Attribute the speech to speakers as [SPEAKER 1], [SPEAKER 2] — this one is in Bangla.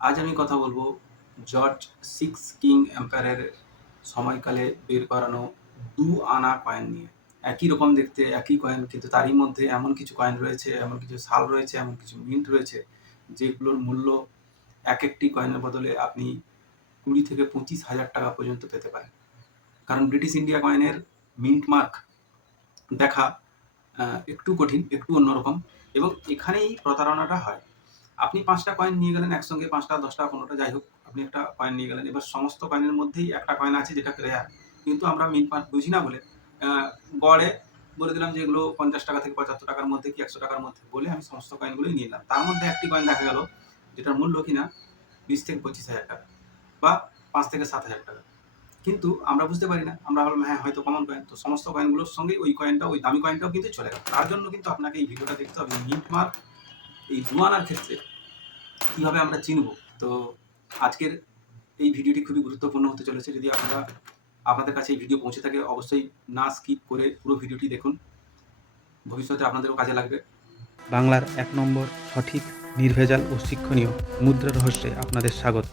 [SPEAKER 1] আজ আমি কথা বলব জর্জ সিক্স কিং এম্পায়ারের সময়কালে বের করানো দু আনা কয়েন নিয়ে। একই রকম দেখতে, একই কয়েন কিন্তু তারই মধ্যে এমন কিছু কয়েন রয়েছে, এমন কিছু সাল রয়েছে, এমন কিছু মিন্ট রয়েছে, যেগুলোর মূল্য এক একটি কয়েনের বদলে আপনি কুড়ি থেকে পঁচিশ হাজার টাকা পর্যন্ত পেতে পারেন। কারণ ব্রিটিশ ইন্ডিয়া কয়েনের মিন্ট মার্ক দেখা একটু কঠিন, একটু অন্যরকম এবং এখানেই প্রতারণাটা হয়। আপনি পাঁচটা কয়েন নিয়ে গেলেন একসঙ্গে, পাঁচটা, দশটা, পনেরোটা, যাই হোক, আপনি একটা কয়েন নিয়ে গেলেন। এবার সমস্ত কয়েনের মধ্যেই একটা কয়েন আছে যেটা রেয়ার কিন্তু আমরা মিন পার্ট বুঝি না বলে গড়ে বলে দিলাম যে এগুলো পঞ্চাশ টাকা থেকে পঁচাত্তর টাকার মধ্যে কি একশো টাকার মধ্যে বলে আমি সমস্ত কয়েনগুলোই নিয়ে নিলাম তার মধ্যে একটি কয়েন দেখা গেল যেটার মূল্য কিনা বিশ থেকে পঁচিশ হাজার টাকা বা পাঁচ থেকে সাত হাজার টাকা। কিন্তু আমরা বুঝতে পারি না। আমরা ভাবলাম হ্যাঁ হয়তো কমন কয়েন তো সমস্ত কয়েনগুলোর সঙ্গে ওই কয়েনটা ওই দামি কয়েনটাও কিন্তু চলে গেল। তার জন্য কিন্তু আপনাকে এই ভিডিওটা দেখতে হবে। মিন্ট মার্ক এই দুয়ানার ক্ষেত্রে কীভাবে আমরা চিনব? তো আজকের এই ভিডিওটি খুবই গুরুত্বপূর্ণ হতে চলেছে। যদি আমরা আপনাদের কাছে এই ভিডিও পৌঁছে থাকে, অবশ্যই না স্কিপ করে পুরো ভিডিওটি দেখুন। ভবিষ্যতে আপনাদেরও কাজে লাগবে।
[SPEAKER 2] বাংলার এক নম্বর সঠিক, নির্ভেজাল ও শিক্ষণীয় মুদ্রা রহস্যে আপনাদের স্বাগত।